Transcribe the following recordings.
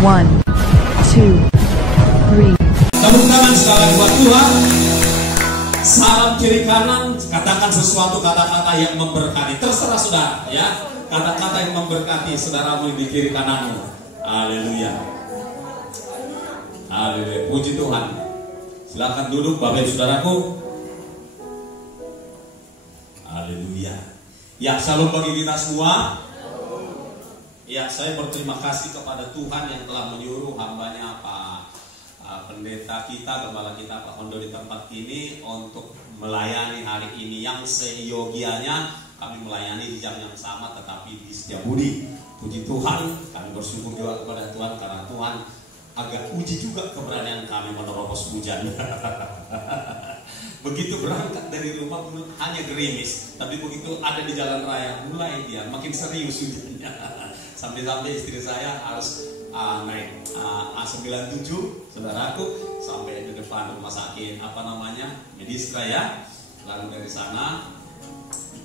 1, 2, 3. Tepuk tangan sekali buat Tuhan. Salam kiri kanan, katakan sesuatu kata-kata yang memberkati. Terserah saudara ya, kata-kata yang memberkati saudaramu di kiri kananmu. Haleluya. Haleluya, puji Tuhan. Silakan duduk Bapak Ibu saudaraku. Haleluya. Ya, salam bagi kita semua. Ya, saya berterima kasih kepada Tuhan yang telah menyuruh hambanya Pak pendeta kita, gembala kita Pak Hondo di tempat ini untuk melayani hari ini yang seyogianya kami melayani di jam yang sama tetapi di Setiabudi. Puji Tuhan, kami bersyukur juga kepada Tuhan karena Tuhan agak uji juga keberanian kami menerobos hujan. Begitu berangkat dari rumah hanya gerimis, tapi begitu ada di jalan raya mulai dia makin serius hujannya. Sampai-sampai istri saya harus naik A97 saudaraku sampai di depan rumah sakit Medistra ya. Lalu dari sana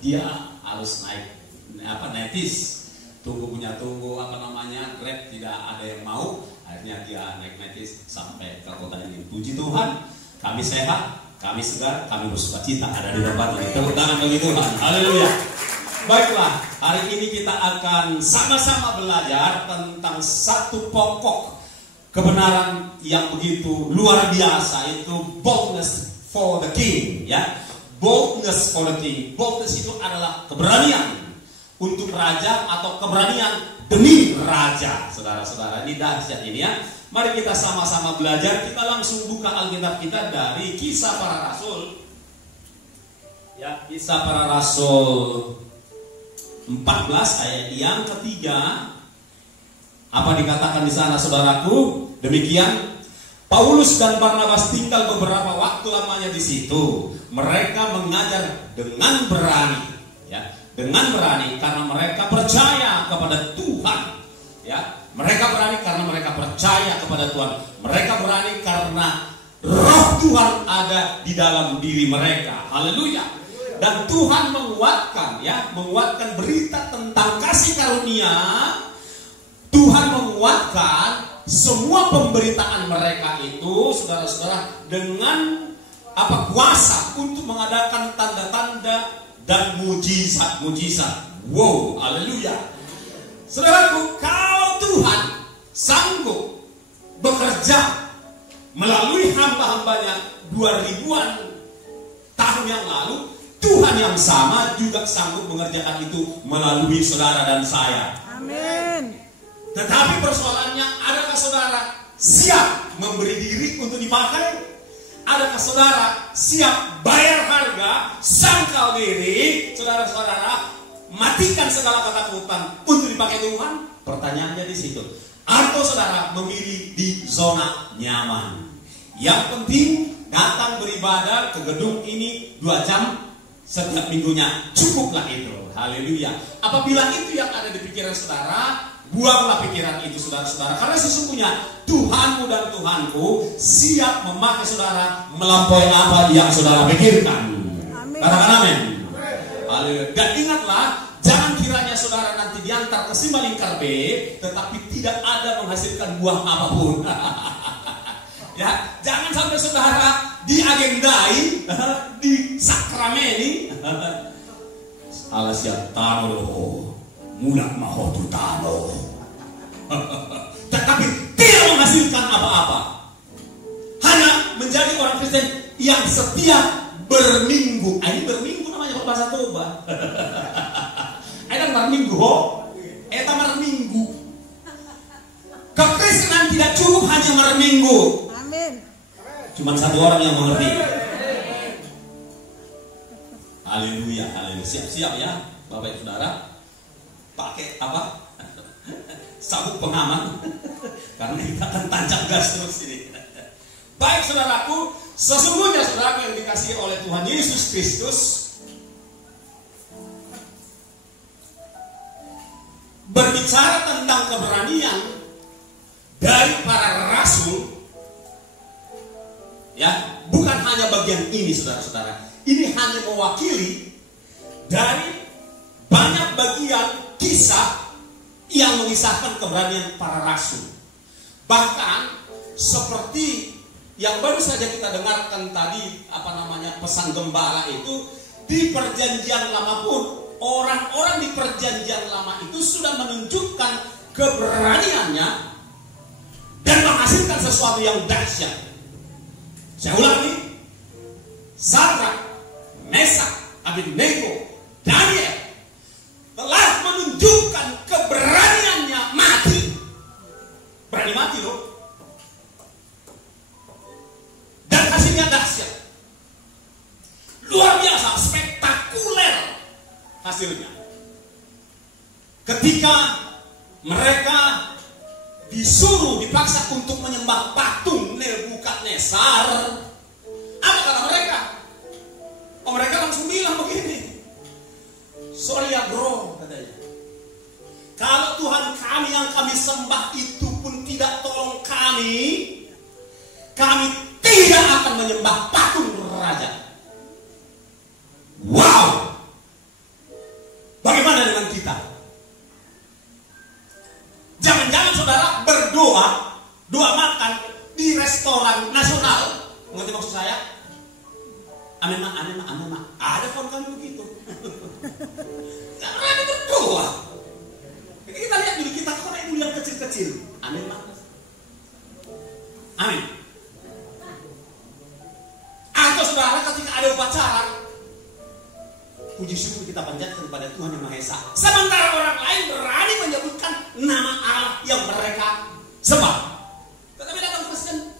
dia harus naik netis, tunggu Grab tidak ada yang mau, akhirnya dia naik netis sampai ke kota ini. Puji Tuhan, kami sehat, kami segar, kami bersukacita ada di tempat ini. Tepuk tangan bagi Tuhan. Haleluya. Baiklah, hari ini kita akan sama-sama belajar tentang satu pokok kebenaran yang begitu luar biasa, itu boldness for the king ya. Boldness for the king. Boldness itu adalah keberanian untuk raja atau keberanian demi raja. Saudara-saudara, ini dahsyat ini ya. Mari kita sama-sama belajar. Kita langsung buka Alkitab kita dari Kisah Para Rasul. Ya, Kisah Para Rasul 14 ayat yang ketiga. Apa dikatakan di sana saudaraku? Demikian, Paulus dan Barnabas tinggal beberapa waktu lamanya di situ. Mereka mengajar dengan berani, ya, dengan berani karena mereka percaya kepada Tuhan, ya. Mereka berani karena mereka percaya kepada Tuhan. Mereka berani karena Roh Tuhan ada di dalam diri mereka. Haleluya. Dan Tuhan menguatkan berita tentang kasih karunia. Tuhan menguatkan semua pemberitaan mereka itu, saudara-saudara, dengan kuasa untuk mengadakan tanda-tanda dan mujizat-mujizat. Wow, haleluya. Saudaraku, kalau Tuhan sanggup bekerja melalui hamba-hambanya 2000-an tahun yang lalu, Tuhan yang sama juga sanggup mengerjakan itu melalui saudara dan saya. Amin. Tetapi persoalannya, adakah saudara siap memberi diri untuk dipakai? Adakah saudara siap bayar harga, sangkal diri, saudara-saudara, matikan segala ketakutan untuk dipakai Tuhan? Pertanyaannya di situ. Atau saudara memilih di zona nyaman? Yang penting datang beribadah ke gedung ini 2 jam setiap minggunya, cukuplah itu. Haleluya. Apabila itu yang ada di pikiran saudara, buanglah pikiran itu saudara-saudara. Karena sesungguhnya Tuhanmu dan Tuhanku siap memakai saudara melampaui apa yang saudara pikirkan. Amin. Katakan amin. Haleluya. Dan ingatlah, jangan kiranya saudara nanti diantar ke Simalingkar B, tetapi tidak ada menghasilkan buah apapun. Ya, jangan sampai saudara diagendai, disakrameni. Alasya tano mulak mahotu tano. Tetapi tidak menghasilkan apa-apa. Hanya menjadi orang Kristen yang setia berminggu. Ini berminggu namanya bahasa Toba. Ada berminggu ho. Eta berminggu. Kekristenan tidak cukup hanya berminggu. Cuma satu orang yang mengerti. Haleluya, haleluya. Siap-siap ya Bapak Ibu Saudara. Pakai apa? Sabuk pengaman. Karena kita akan tancap gas terus ini. Baik saudaraku, sesungguhnya saudaraku yang dikasihi oleh Tuhan Yesus Kristus, berbicara tentang keberanian dari para rasul. Ya, bukan hanya bagian ini saudara-saudara. Ini hanya mewakili dari banyak bagian kisah yang mengisahkan keberanian para rasul. Bahkan seperti yang baru saja kita dengarkan tadi, pesan gembala itu, di perjanjian lama pun orang-orang di perjanjian lama itu sudah menunjukkan keberaniannya dan menghasilkan sesuatu yang dahsyat. Saya ulangi, Sadrak, Mesak, Abednego, Daniel telah menunjukkan keberaniannya mati. Berani mati loh. Dan hasilnya dahsyat. Luar biasa, spektakuler hasilnya. Ketika mereka disuruh, dipaksa untuk menyembah patung Nebukadnezar, apa kata mereka? Mereka langsung bilang begini, sorry ya bro, katanya, kalau Tuhan kami yang kami sembah itu pun tidak tolong kami tidak akan menyembah patung raja. Wow, bagaimana dengan kita? Jangan-jangan saudara berdoa, doa makan di restoran nasional, mengerti maksud saya? Amin mak. Ada kawan kami begitu. Jangan berdoa. Kita lihat dulu, kita korek dulu yang kecil-kecil. Amin mak. Amin. Atau saudara ketika ada upacara, puji syukur kita panjatkan kepada Tuhan Yang Maha Esa. Sementara orang lain berani menyebutkan nama Allah yang mereka sembah. Tetapi datang Kristen,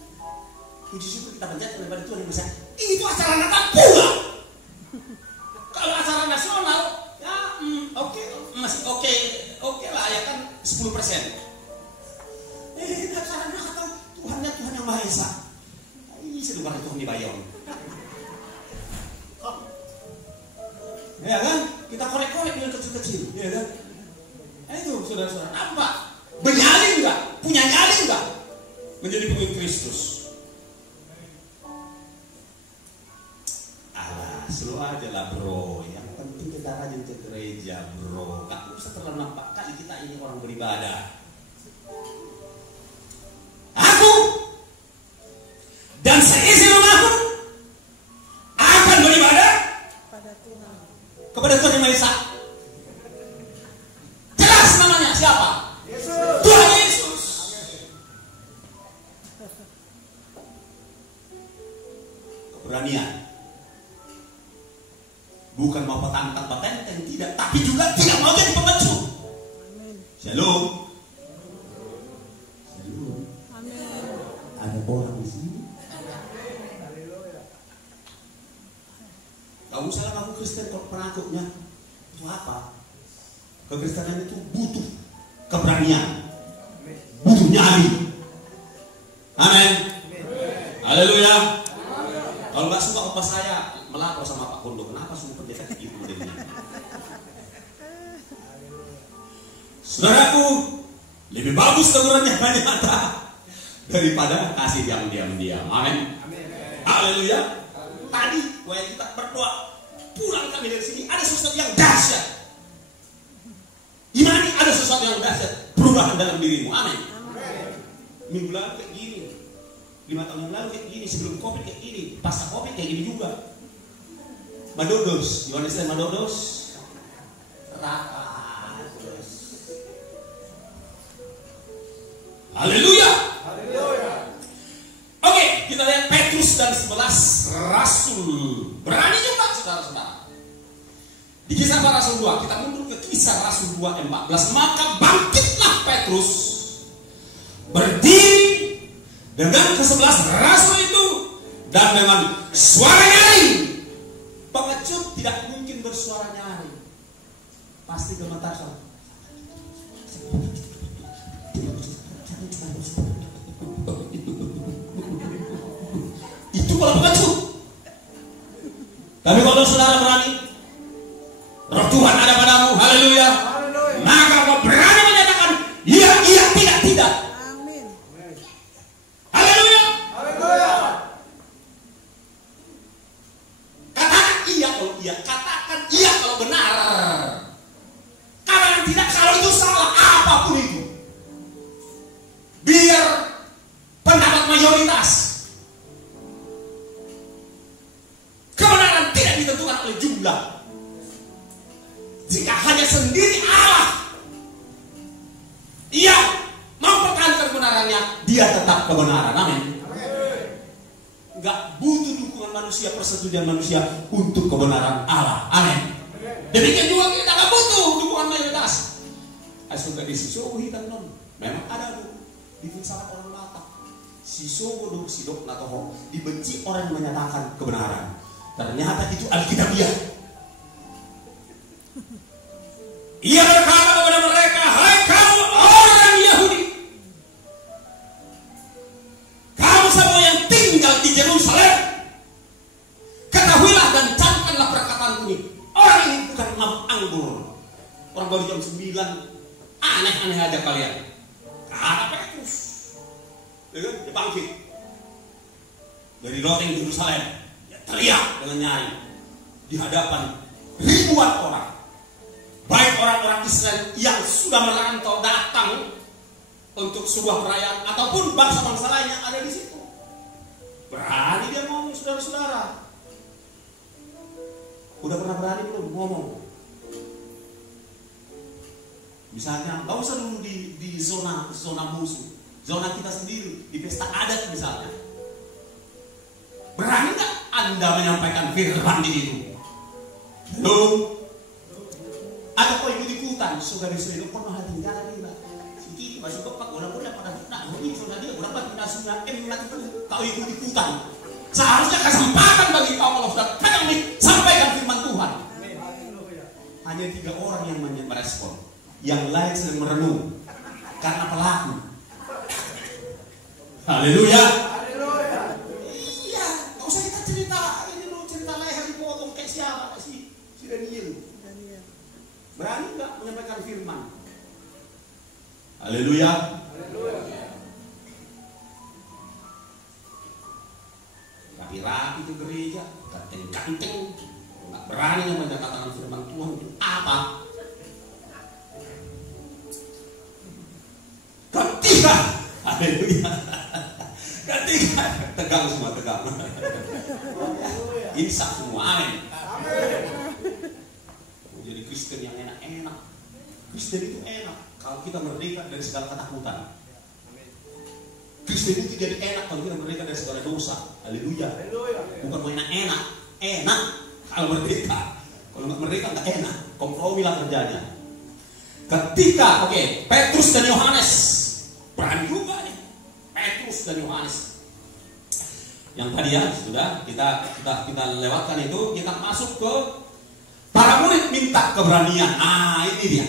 puji syukur kita panjatkan kepada Tuhan Yang Maha Esa. Itu acara Natal pula. Kalau acara nasional, ya masih oke lah ya kan 10%. Acara Natal Tuhan Yang Maha Esa. Ini seluruh Tuhan dibayar. Ya kan? Kita korek-korek dengan kecil-kecil, ya kan? Itu saudara-saudara, apa? Bernyali enggak? Punya nyali enggak? Menjadi pengikut Kristus. Alah, slow aja lah bro. Yang penting kita rajin ke gereja bro. Gak usah terlalu nampak kali kita ini orang beribadah. Aku dan seisi rumahku akan beribadah kepada Tuhan Yang Maha Esa. Jelas namanya siapa? Yesus. Tuhan Yesus. Keberanian. Bukan mau petantang-petenteng, tidak, tapi juga tidak mau jadi pemecut. Shalom. Shalom. Ada orang di sini. Kamu salah, kamu Kristen kok penakutnya. Itu apa? Kekristenan itu butuh keberanian, butuh nyali. Amin. Haleluya. Kalau nggak suka opa saya melapor sama Pak Kondo. Kenapa suruh pendeta gitu modelnya? Saudaraku, lebih bagus tegurannya nyata daripada kasih diam-diam. Amin. Haleluya. Tadi waktu kita berdoa, pulang kami dari sini ada sesuatu yang dahsyat. Imani ada sesuatu yang dahsyat, perubahan dalam dirimu. Amin. Minggu lalu kayak gini, 5 tahun yang lalu kayak gini, sebelum COVID kayak gini, pasca COVID kayak gini juga. Madodos, Yohanes dan Madodos, ratus. Haleluya. Oke, kita lihat Petrus dan 11 rasul. Berani juga saudara-saudara. Di Kisah Para Rasul 2, kita mundur ke Kisah Rasul 2 ayat 14. Maka bangkitlah Petrus, berdiri dengan ke-11 rasul itu, dan dengan suara nyaring. Pengecut tidak mungkin bersuara nyaring, pasti gemetar soal. Itu kalau pengecut. Tapi kalau saudara berani, Roh Tuhan ada padamu, haleluya, maka kau berani menyatakan iya, tidak. Amin. Haleluya. Katakan iya kalau iya, katakan iya kalau benar. Katakan tidak kalau itu salah, apapun itu. Biar oleh jumlah. Jika hanya sendiri Allah yang mempertahankan kebenarannya, dia tetap kebenaran. Amin. Gak butuh dukungan manusia, persetujuan manusia untuk kebenaran Allah. Amin. Demikian juga kita gak butuh dukungan mayoritas. Asuka di Sisogo hitam non. Memang ada di filsafat orang Batak. Sisogo do sidok natoho, dibenci orang yang menyatakan kebenaran. Ternyata itu Alkitabiah. Ia berkata kepada mereka, hai kamu orang Yahudi, kamu semua yang tinggal di Yerusalem, ketahuilah dan camkanlah perkataanku ini. Orang ini bukan anggur. Orang baru jam 9, aneh-aneh aja kalian. Kata Petrus, dia bangkit dari loteng Yerusalem, dia teriak dengan nyanyi di hadapan ribuan orang. Baik orang-orang Israel yang sudah merantau datang untuk sebuah perayaan ataupun bangsa-bangsa lain yang ada di situ. Berani dia ngomong, saudara-saudara. Udah pernah berani belum ngomong? Misalnya, gak usah dulu di zona musuh, zona kita sendiri, di pesta adat misalnya. Berani gak Anda menyampaikan firman di situ? Belum. Ada kau ikut-ikutan, saudara-saudara itu pernah tinggal di sini, masih kepak, orang-orang pada nak, ini saudara dia berapa nasinya, kau ikut-ikutan. Seharusnya kesempatan bagi kau kalau sudah kami sampaikan firman Tuhan. Hanya 3 orang yang merespon, yang lain sedang merenung karena pelaku. Haleluya. Iya, nggak usah kita cerita ini loh, cerita leher dipotong kayak siapa si Daniel. Berani nggak menyampaikan firman? Haleluya. Rapi-rapi ke gereja, ganteng-ganteng, nggak berani menyatakan firman Tuhan itu apa? Ketika, haleluya, ketika tegang semua tegang. Insaf semua, amin. Jadi Kristen yang enak-enak. Kristen itu enak kalau kita merdeka dari segala ketakutan. Kristen itu jadi enak kalau kita merdeka dari segala dosa. Haleluya. Bukan mau enak-enak, enak kalau merdeka. Kalau nggak merdeka nggak enak. Kompromi lah kerjanya. Ketika, Petrus dan Yohanes berani juga nih. Petrus dan Yohanes. Yang tadi ya sudah kita lewatkan itu, kita masuk ke para murid minta keberanian. Ini dia.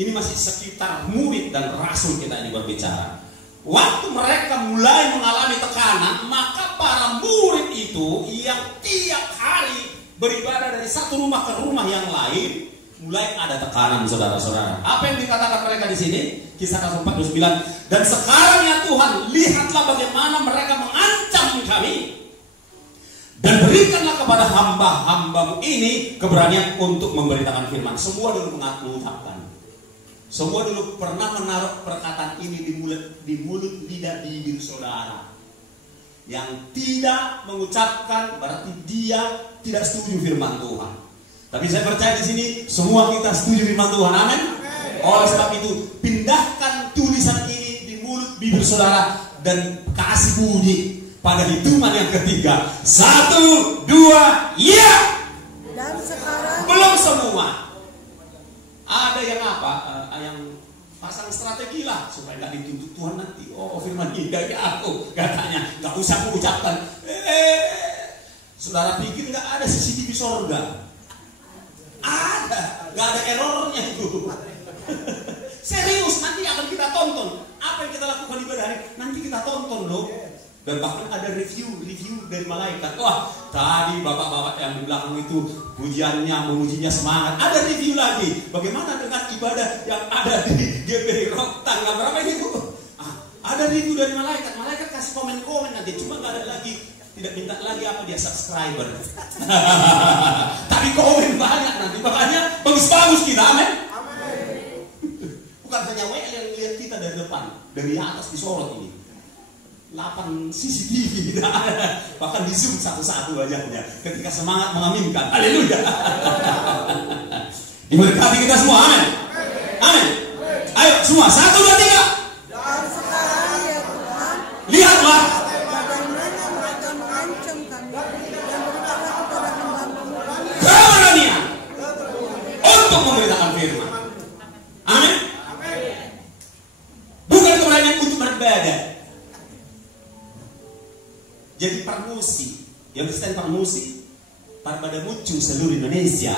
Ini masih sekitar murid dan rasul kita ini berbicara. Waktu mereka mulai mengalami tekanan, maka para murid itu yang tiap hari beribadah dari satu rumah ke rumah yang lain, mulai ada tekanan, saudara-saudara. Apa yang dikatakan mereka di sini? Kisah 49. Dan sekarang ya Tuhan, lihatlah bagaimana mereka mengancam kami. Dan berikanlah kepada hamba-hambamu ini keberanian untuk memberitakan firman. Semua dulu mengucapkan. Semua dulu pernah menaruh perkataan ini di mulut lidah bibir saudara. Yang tidak mengucapkan berarti dia tidak setuju firman Tuhan. Tapi saya percaya di sini semua kita setuju firman Tuhan. Amin. Oleh sebab itu pindahkan tulisan ini di mulut bibir saudara dan kasih bunyi. Pada hitungan yang ketiga, 1, 2, ya. Dan sekarang belum semua. Ada yang apa? Yang pasang strategi lah supaya nggak dituntut Tuhan nanti. Oh, firman ini dari aku katanya, nggak usah aku ucapkan. Saudara pikir nggak ada CCTV sorga? Ada, nggak ada errornya itu. Serius, nanti akan kita tonton. Apa yang kita lakukan ibadah hari nanti kita tonton loh. Dan bahkan ada review dari malaikat. Wah, tadi bapak-bapak yang di belakang itu pujiannya, memujinya semangat. Ada review lagi. Bagaimana dengan ibadah yang ada di GBI Rock tanggal berapa ini Bu? Ada review dari malaikat. Malaikat kasih komen-komen nanti. Cuma nggak ada lagi, tidak minta lagi apa dia subscriber. Tapi komen banyak nanti. Makanya bagus-bagus kita, amin. Bukan hanya WL yang lihat kita dari depan, dari atas disorot ini. 8 CCTV tidak ada. Bahkan di zoom satu-satu wajahnya ketika semangat mengaminkan. Haleluya. Diberkati kita semua. Amin. Amin. Ayo semua 1, 2, 3. Dan sekarang ya Tuhan, Lihatlah bagaimana mereka mengancam kami dan berikanlah kepada hamba-Mu keberanian untuk memberitakan firman. Amin. Bukan keberanian untuk beribadah. Jadi parmusi, yang Kristen parmusi, pada muncul seluruh Indonesia.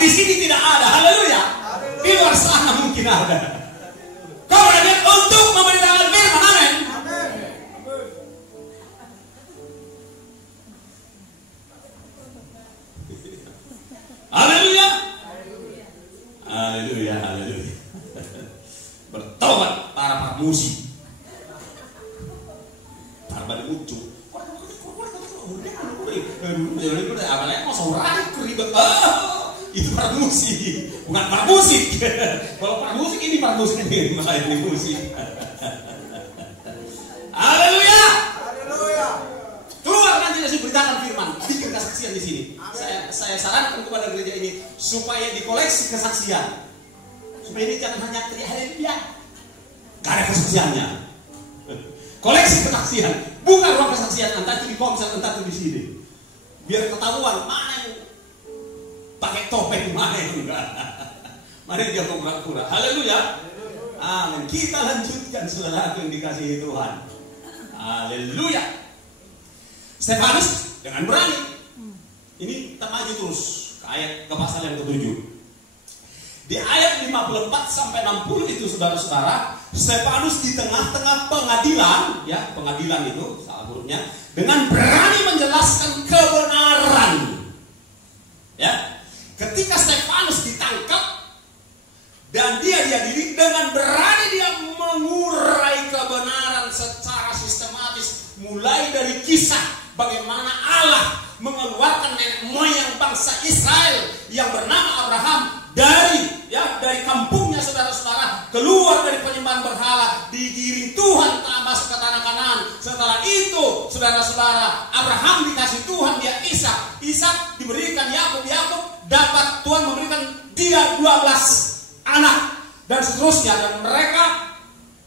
Di sini tidak ada, haleluya. Di luar sana mungkin ada. Keberanian untuk memberitakan firman, amin. Haleluya. Haleluya, haleluya. Bertobat para parmusi. Pada muncul. Itu parmusik, bukan parmusik. Kalau parmusik ini parmusik ini musik. Haleluya. Keluar nanti nasi beritakan firman, bikin kesaksian di sini. Saya sarankan kepada gereja ini supaya dikoleksi kesaksian. Supaya ini jangan hanya teriak haleluya, gak ada kesaksiannya. Koleksi kesaksian, bukan ruang kesaksian entah itu di komsel, entah itu di sini. Biar ketahuan mana yang pakai topeng, mana yang enggak. Mari dia pura-pura. Haleluya. Amin. Kita lanjutkan sesuatu yang dikasihi Tuhan. Haleluya. Stefanus dengan berani. Ini kita maju terus ke pasal yang ke-7. Di ayat 54 sampai 60 itu saudara-saudara, Stefanus di tengah-tengah pengadilan, ya, pengadilan itu salah hurufnya, dengan berani menjelaskan kebenaran. Ya. Ketika Stefanus ditangkap dan dia diadili, dengan berani dia mengurai kebenaran secara sistematis, mulai dari kisah bagaimana Allah mengeluarkan nenek moyang bangsa Israel yang bernama Abraham dari kampungnya, saudara-saudara, keluar dari penyembahan berhala, digiring Tuhan masuk ke tanah Kanaan. Setelah itu, saudara-saudara, Abraham dikasih Tuhan dia Ishak diberikan Yakub dapat Tuhan memberikan dia 12 anak dan seterusnya, dan mereka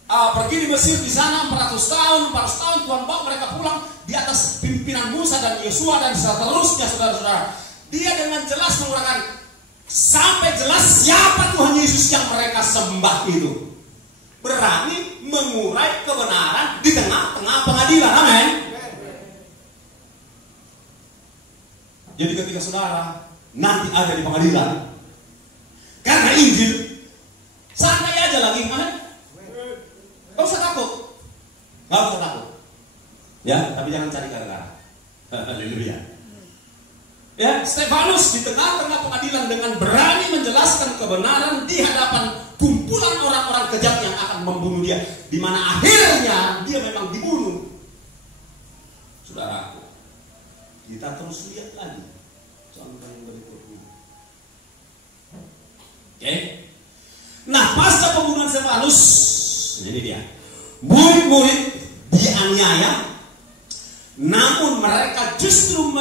pergi di Mesir di sana 400 tahun Tuhan bawa mereka pulang di atas pimpinan Musa dan Yosua dan seterusnya, saudara-saudara. Dia dengan jelas mengurangkan sampai jelas siapa Tuhan Yesus yang mereka sembah itu. Berani mengurai kebenaran di tengah-tengah pengadilan. Amin. Jadi ketika saudara nanti ada di pengadilan karena Injil, santai aja lagi. Amin. Gak usah takut. Ya, tapi jangan cari gara-gara. Haleluya. Ya, Stefanus di tengah-tengah pengadilan dengan berani menjelaskan kebenaran di hadapan kumpulan orang-orang kejam yang akan membunuh dia, di mana akhirnya dia memang dibunuh. Saudaraku, kita terus lihat lagi contoh yang berikutnya. Oke. Nah, pasca pembunuhan Stefanus, ini dia. Murid-murid dianiaya, namun mereka justru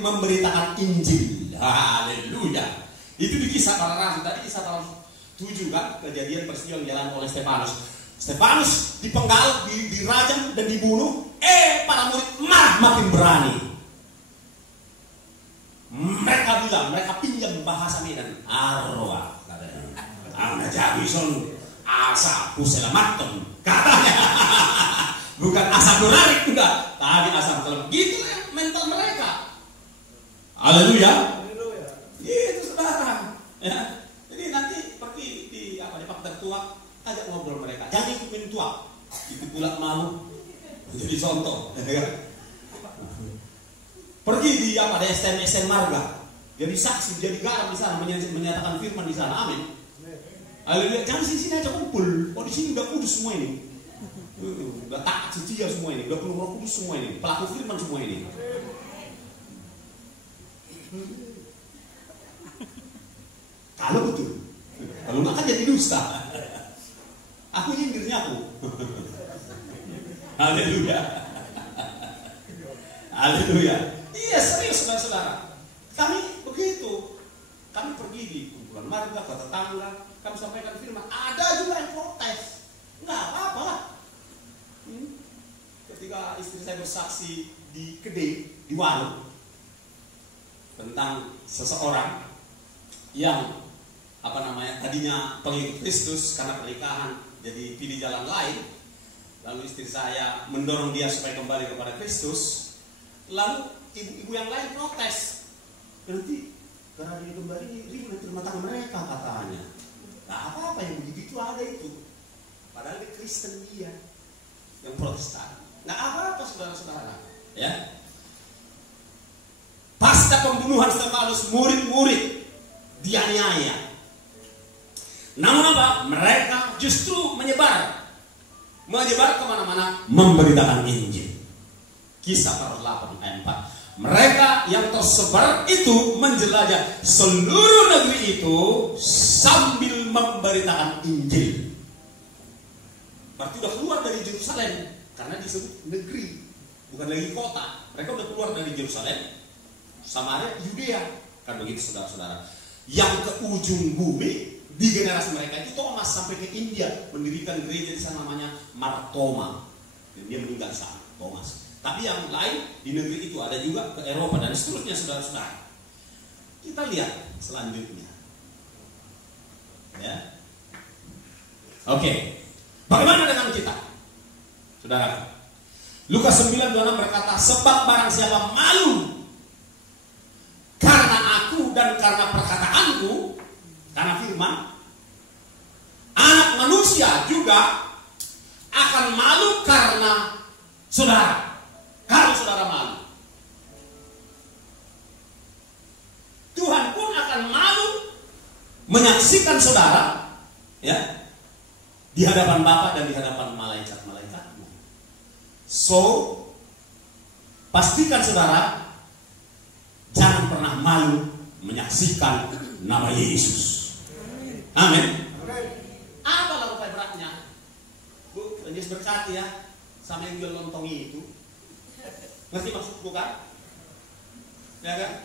memberitakan Injil. Haleluya. Itu di Kisah Para Rasul. Tadi Kisah Para Rasul 7 kan, kejadian peristiwa yang dialami oleh Stefanus. Stefanus dipenggal, dirajam dan dibunuh. Para murid makin berani. Mereka pinjam bahasa Medan. Arwah katanya. Ana jabison asa puselamatton katanya. Bukan asal menarik enggak, tapi asal telah. Gitu ya mental mereka. Haleluya. Itu saudara. Ya. Jadi nanti pergi di fakta tua, ajak ngobrol mereka. Jangan ikut minum tua. Itu pula malu. Jadi contoh. Pergi di STM Marga. Jadi saksi, jadi garam di sana, menyatakan firman di sana. Amin. Haleluya. Jangan sini aja kumpul. Oh di sini udah kudus semua ini. Udah taat setia semua ini, udah penuh Roh Kudus semua ini, pelaku firman semua ini. Kalau betul, kalau nggak kan jadi dusta. Aku istrinya aku. Haleluya. Haleluya. Iya, serius saudara-saudara. Kami begitu. Kami pergi di kumpulan marga, ke tetangga, kami sampaikan firman. Ada juga yang protes. Enggak apa-apa lah. Ketika istri saya bersaksi di kedai, di warung, tentang seseorang yang tadinya pengikut Kristus, karena pernikahan jadi pilih jalan lain, lalu istri saya mendorong dia supaya kembali kepada Kristus, lalu ibu-ibu yang lain protes, berarti karena dia kembali ribut rumah tangga mereka katanya. Nah, apa-apa yang begitu ada itu, padahal dia Kristen dia yang Protestan. Nah, apa-apa saudara-saudara, ya. Pasca pembunuhan Stefanus, murid-murid dianiaya. Namun apa? Mereka justru menyebar kemana-mana, memberitakan Injil. Kisah para 8 ayat 4. Mereka yang tersebar itu menjelajah seluruh negeri itu sambil memberitakan Injil. Berarti udah keluar dari Yerusalem, karena disebut negeri, bukan lagi kota. Mereka udah keluar dari Yerusalem, Samaria, Yudea. Kan begitu saudara-saudara. Yang ke ujung bumi, di generasi mereka itu Thomas sampai ke India, mendirikan gereja di sana namanya Mar Thoma. Dan dia meninggal sana, Thomas. Tapi yang lain di negeri itu ada juga ke Eropa dan seterusnya saudara-saudara. Kita lihat selanjutnya. Ya. Oke. Bagaimana dengan kita? Saudara. Lukas 9:26 berkata, sebab barang siapa malu karena aku dan karena perkataanku, karena firman, anak manusia juga akan malu karena saudara. Kalau saudara malu, Tuhan pun akan malu menyaksikan saudara, ya, di hadapan Bapa dan di hadapan malaikat-malaikatnya. So, pastikan saudara jangan pernah malu menyaksikan nama Yesus. Amin. Apa lalu upaya beratnya? Bu, Yesus berkati ya, sama yang jual lontong itu. Ngerti maksudku kan? Ya kan?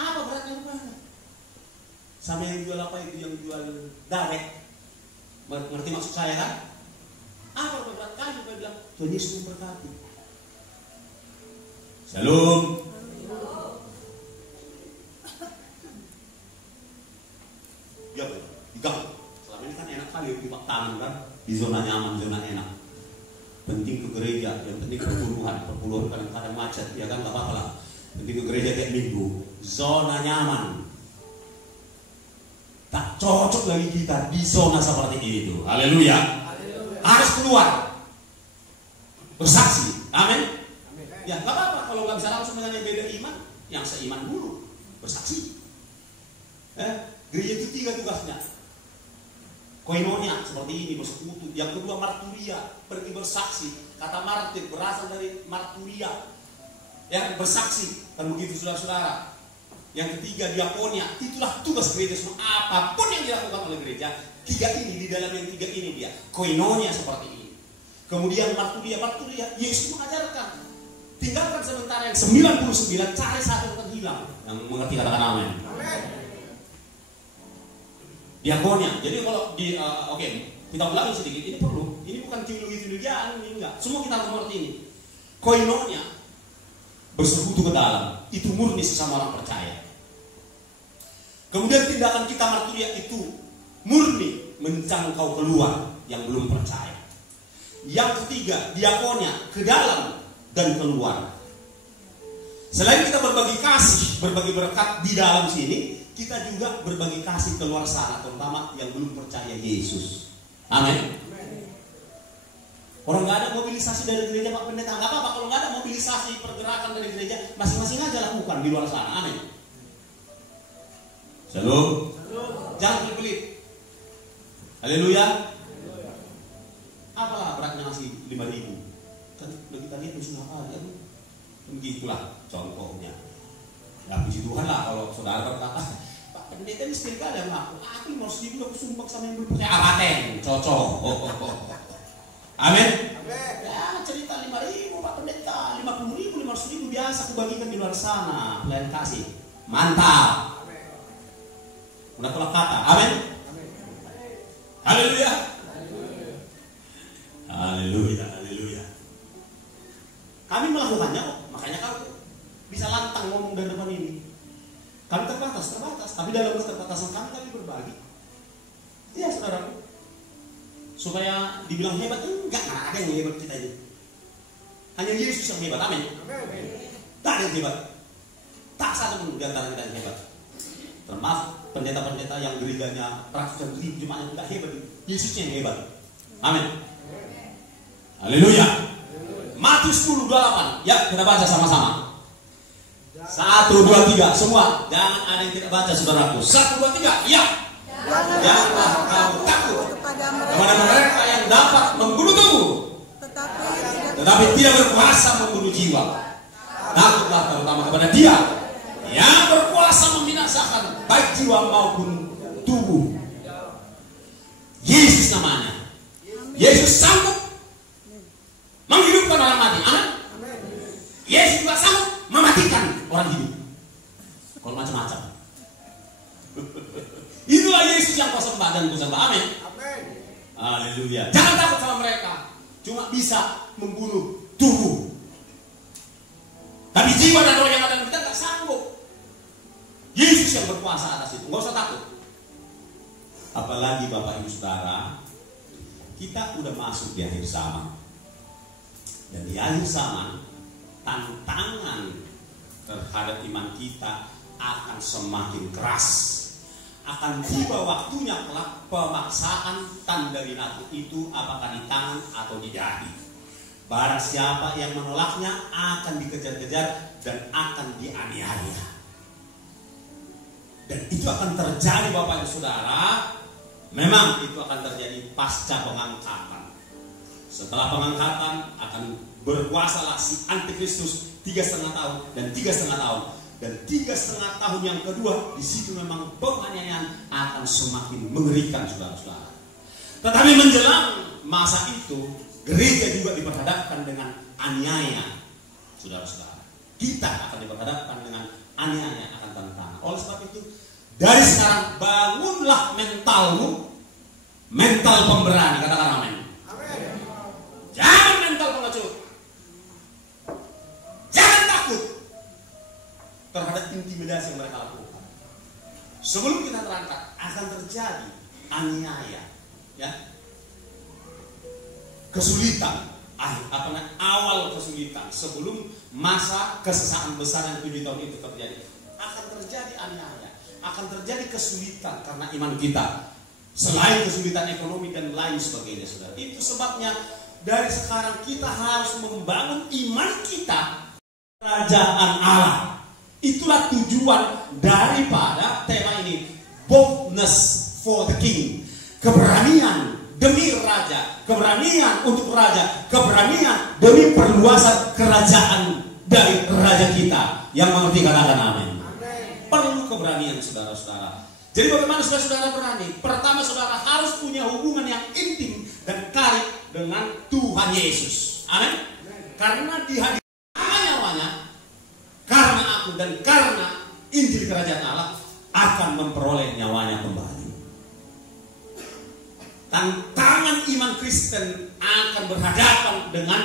Apa beratnya rupanya? Sama yang jual apa itu, yang jual darek. Ngerti maksud saya kan? Apa berat kali supaya bilang Tuhan Yesus memberkati. Shalom. Ya betul. Digang. Selama ini kan enak kali di tangan kan, di zona nyaman, zona enak. Penting ke gereja, yang penting perpuluhan kadang-kadang macet, ya kan, gak apa-apa lah. Penting ke gereja tiap minggu, zona nyaman. Tak cocok lagi kita di zona seperti itu. Haleluya. Harus keluar, bersaksi. Amin. Ya gak apa-apa kalau gak bisa langsung dengan yang beda iman, yang seiman dulu bersaksi. Gereja itu 3 tugasnya. Koinonia seperti ini, bersekutu. Yang kedua marturia, pergi bersaksi. Kata martir berasal dari marturia, yang bersaksi. Kan begitu saudara-saudara. Yang ketiga diakonia. Itulah tugas gereja semua. Apapun yang dilakukan oleh gereja, 3 ini, di dalam yang 3 ini dia. Koinonia seperti ini. Kemudian marturia, Yesus mengajarkan. Tinggalkan sementara yang 99, cari satu yang terhilang. Yang mengerti katakan amin. Diakonia. Jadi kalau kita ulangi sedikit, ini perlu. Ini bukan teologi-teologian, ini enggak. Semua kita mengerti ini. Koinonia, bersekutu ke dalam, itu murni sesama orang percaya. Kemudian tindakan kita marturia itu murni menjangkau keluar yang belum percaya. Yang ketiga, diakonia, ke dalam dan keluar. Selain kita berbagi kasih, berbagi berkat di dalam sini, kita juga berbagi kasih keluar sana, terutama yang belum percaya Yesus. Amin. Orang nggak ada mobilisasi dari gereja Pak Pendeta, nggak apa-apa. Kalau nggak ada mobilisasi pergerakan dari gereja, masing-masing aja lakukan di luar sana. Amin. Shalom. Jangan pelit. Haleluya. Apalah beratnya ngasih 5.000? Kan udah kita lihat sudah ada. Begitulah contohnya. Ya puji Tuhan lah kalau saudara berkata, Pak Pendeta ini setirka ada yang aku 500.000 aku sumbang sama yang belum percaya. Apaten, cocok. Amin. Ya cerita 5.000 Pak Pendeta, 50.000, 500.000 biasa aku bagikan di luar sana. Pelayan kasih. Mantap. Udah kelak kata. Amin. Haleluya. Haleluya. Haleluya. Kami melakukannya kok. Makanya kau bisa lantang ngomong dari depan ini. Kami terbatas, tapi dalam keterbatasan kami berbagi. Iya saudaraku. Supaya dibilang hebat, enggak ada yang hebat kita ini. Hanya Yesus yang hebat, amin. Tak ada yang hebat. Tak satu pun di antara kita yang hebat. Termasuk pendeta-pendeta yang gerejanya ratusan ribu jemaatnya tidak hebat. Yesusnya yang hebat, amin. Haleluya. Matius 10:28. Ya, kita baca sama-sama. 1, 2, 3, semua. Jangan ada yang tidak baca, saudaraku. 1, 2, 3, ya. Janganlah kamu takut kepada mereka yang dapat membunuh tubuh, tetapi tidak berkuasa membunuh jiwa. Takutlah terutama kepada Dia yang berkuasa membinasakan baik jiwa maupun tubuh. Yesus namanya. Yesus sanggup menghidupkan orang mati. Amin. Yesus juga sanggup mematikan orang hidup. Kalau macam-macam. Itulah Yesus yang kau sembah dan kau sembah. Amin. Haleluya. Jangan takut sama mereka. Cuma bisa membunuh tubuh. Tapi jiwa dan roh yang ada di kita tidak sanggup. Yesus yang berkuasa atas itu. Nggak usah takut. Apalagi Bapak Ibu Saudara, kita udah masuk di akhir zaman. Dan di akhir zaman, tantangan terhadap iman kita akan semakin keras. Akan tiba waktunya kelak pemaksaan tanda binatu itu apakah di tangan atau di dahi. Barang siapa yang menolaknya akan dikejar-kejar dan akan dianiaya. Dan itu akan terjadi Bapak Ibu Saudara. Memang itu akan terjadi pasca pengangkatan. Setelah pengangkatan akan berkuasalah si Antikristus 3,5 tahun dan 3,5 tahun. Dan 3,5 tahun yang kedua, di situ memang penganiayaan akan semakin mengerikan, saudara-saudara. Tetapi menjelang masa itu, gereja juga diperhadapkan dengan aniaya, saudara-saudara. Kita akan diperhadapkan dengan aniaya akan tantangan. Oleh sebab itu, dari sekarang bangunlah mentalmu, mental pemberani. Katakan amin. Jangan mental pengecut. Jangan takut terhadap intimidasi yang mereka lakukan. Sebelum kita terangkat akan terjadi aniaya, ya, kesulitan, awal kesulitan sebelum masa kesesaan besar yang 7 tahun itu terjadi, akan terjadi aniaya, akan terjadi kesulitan karena iman kita. Selain kesulitan ekonomi dan lain sebagainya, saudara. Itu sebabnya dari sekarang kita harus membangun iman kita kerajaan Allah. Itulah tujuan daripada tema ini, boldness for the king. Keberanian demi raja, keberanian untuk raja, keberanian demi perluasan kerajaan dari raja kita. Yang mengerti katakan amin. Perlu keberanian, saudara-saudara. Jadi bagaimana saudara-saudara berani? Pertama, saudara harus punya hubungan yang intim dan karib dengan Tuhan Yesus. Amin. Karena dihadirkan nyawanya, karena aku dan karena Injil Kerajaan Allah akan memperoleh nyawanya kembali. Tantangan iman Kristen akan berhadapan dengan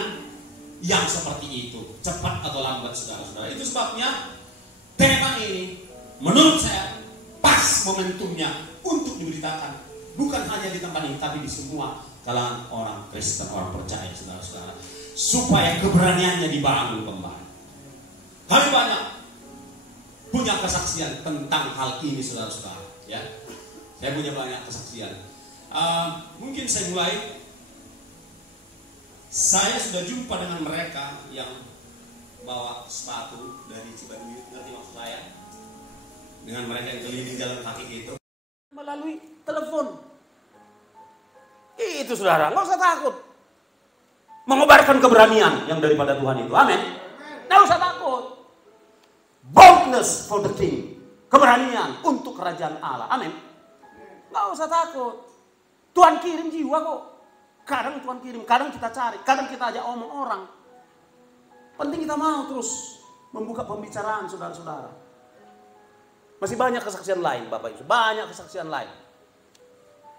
yang seperti itu, cepat atau lambat, saudara-saudara. Itu sebabnya tema ini menurut saya pas momentumnya untuk diberitakan, bukan hanya di tempat ini, tapi di semua kalangan orang Kristen, orang percaya, saudara-saudara, supaya keberaniannya dibangun kembali. Kami banyak punya kesaksian tentang hal ini, saudara-saudara. Ya, saya punya banyak kesaksian. Mungkin saya mulai. Saya sudah jumpa dengan mereka yang bawa sepatu dari Cibaduyut, ngerti maksud saya? Dengan mereka yang keliling jalan kaki itu melalui telepon. Itu saudara, nggak usah takut mengobarkan keberanian yang daripada Tuhan itu. Amin. Nggak usah takut. Boldness for the king. Keberanian untuk kerajaan Allah. Amin. Nggak usah takut. Tuhan kirim jiwa kok. Kadang Tuhan kirim, kadang kita cari, kadang kita ajak omong orang. Penting kita mau terus membuka pembicaraan saudara-saudara. Masih banyak kesaksian lain Bapak Ibu, banyak kesaksian lain.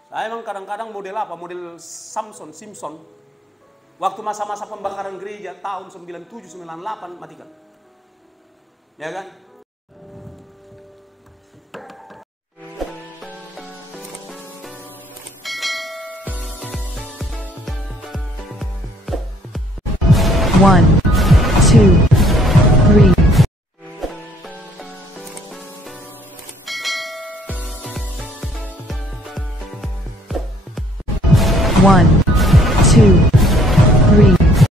Saya emang kadang-kadang model apa? Model Simpson. Waktu masa-masa pembakaran gereja tahun 97-98 matikan. Ya kan? One, two, three. One, two.